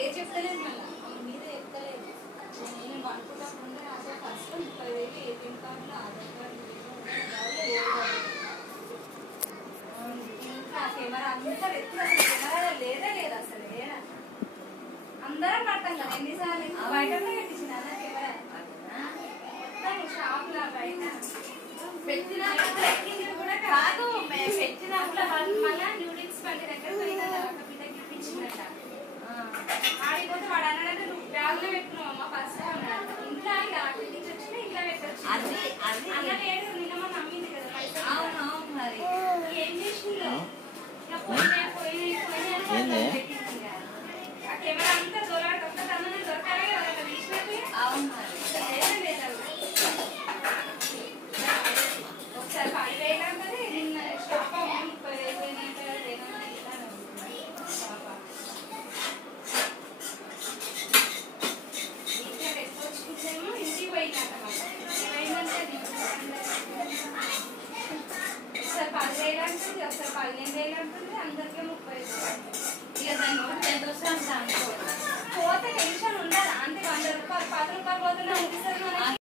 పేరు చెప్తలేదు మళ్ళీ మీద చెప్తలేదు. నేను అనుకుంటా అదే ఫస్ట్ 30,000 ఏటీఎం కార్డులో ఆధార్ కార్డు ఇంకా కెమెరా అంతా ఎత్తులు అసలు కెమెరా లేదా లేదు అసలు అందరం పడతాం కదా ఎన్నిసార్లు బయట పెట్టించిన కెమెరా మొత్తం షాప్ లా బయట పెట్టిన కూడా కాదు పెట్టినప్పుడు మళ్ళీ న్యూడిల్స్ బండి దగ్గర పోయినా ఒక పిల్లకి ఇప్పించిందట. ఆడిపోతే వాడు అన్నాడంటే నువ్వు బ్యాగ్ లో పెట్టుకున్నావమ్మా ఫస్ట్ అన్నాడు. ఇంట్లో అక్కడి నుంచి వచ్చినా ఇంట్లో పెట్టచ్చు అన్న లేదు నిన్న మా నమ్మింది కదా పైసలు మరి ఏం చేసిందో ఆ కెమెరా అంతా దొరకదు ఒక్కదన్న దొరకాలి కదా తీసినట్టు. అవును మరి లేదా ఒకసారి 10,000 అంటది నిన్న షాప్ 30,000 ఎక్కువచ్చుకుంటేమో ఇంటికి పోయినాక పోయిందంటే ఒకసారి 10,000 అంటుంది ఒకసారి 15,000 అంటుంది అందరికీ 30,000. ఇక దాన్ని